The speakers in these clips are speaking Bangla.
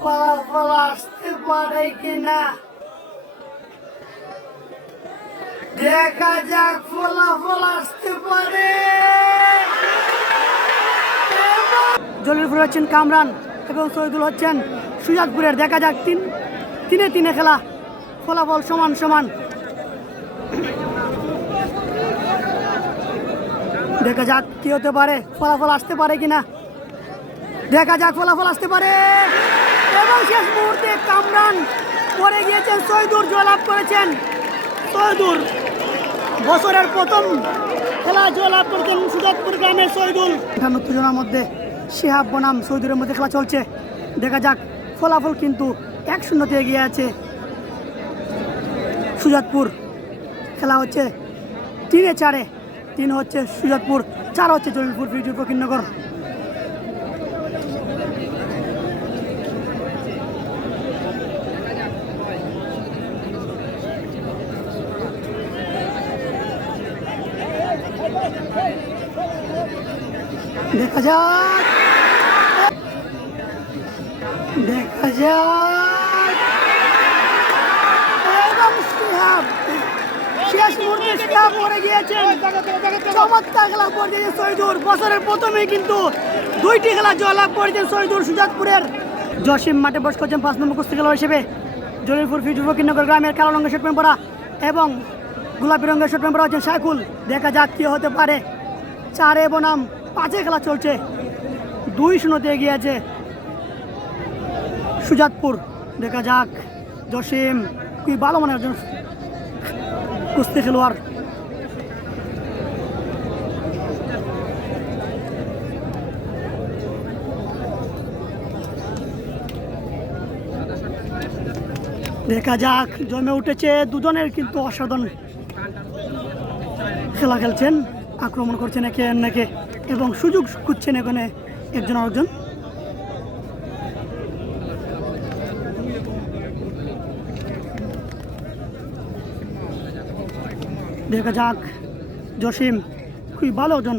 ফলাফল আসতে পারে কিনা? দেখা যাক ফলাফল আসতে পারে। জলিলপুর হচ্ছেন কামরান এবং শহীদুল হচ্ছেন সুজাতপুরের। দেখা যাক, তিন তিনে তিনে খেলা। ফলাফল সমান সমান। দেখা যাক কি হতে পারে। ফলাফল আসতে পারে কিনা? দেখা যাক ফলাফল আসতে পারে। এবং শেষ মুহূর্তে কামরান পরে গিয়েছেন, সৈদুর জয়লাভ করেছেন। সৈদুর বছরের প্রথম খেলা জয়লাভ করেছেন সুজাতপুর গ্রামের সৈদুল। এখানে উত্তেজনার মধ্যে শিহাব বনাম সৈদুরের মধ্যে খেলা চলছে। দেখা যাক, ফলাফল কিন্তু এক শূন্যতে এগিয়ে আছে। সুজাতপুর খেলা হচ্ছে তিনে চারে, তিন হচ্ছে সুজাতপুর, চার হচ্ছে জলিলপুর ফিউচার ফকিরনগর। দেখা যাক। দেখা যাক। এবং শেষ মুহূর্তে সৈদুর বছরের কিন্তু দুইটি খেলা সৈদুর সুজাতপুরের। জসিম মাঠে বস করছেন নম্বর হিসেবে। গ্রামের কালো রঙের এবং গোলাপি রঙের প্যান্ট পরা হচ্ছেন সাইকুল দেখা যাক কি হতে পারে। চারে বনাম পাঁচে খেলা চলছে। দুই শূন্যতে এগিয়ে আছে সুজাতপুর। দেখা যাক, জসিম কি ভালো মনে একজন কুস্তি খেলোয়াড়। দেখা যাক, জমে উঠেছে দুজনের কিন্তু অসাধারণ খেলা খেলছেন। আক্রমণ করছেন একে অন্যকে। এবং সুযোগ খুঁজছেন এখানে একজন আরেকজন। দেখা যাক, জসিম খুবই ভালো একজন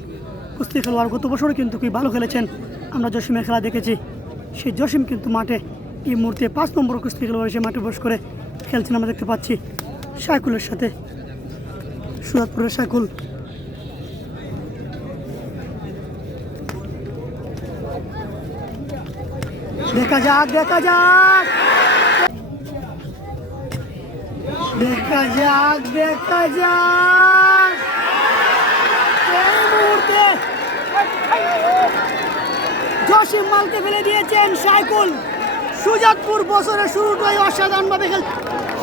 কুস্তি খেলোয়াড়, গত বছরও কিন্তু খুবই ভালো খেলেছেন। আমরা জসিমের খেলা দেখেছি। সেই জসিম কিন্তু মাঠে এই মুহূর্তে পাঁচ নম্বর কুস্তি খেলোয়াড় এসে মাঠে বস করে খেলছেন। আমরা দেখতে পাচ্ছি সাইকুলের সাথে। সুরাতপুরের সাইকুল দেখা যাক দেখা যাক। দেখা যাক দেখা যাক। জসিম মালকে ফেলে দিয়েছেন সাইকুল। সুজাতপুর বছরের শুরুটাই অসাধারণভাবে খেল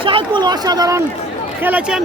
সাইকুল অসাধারণ খেলেছেন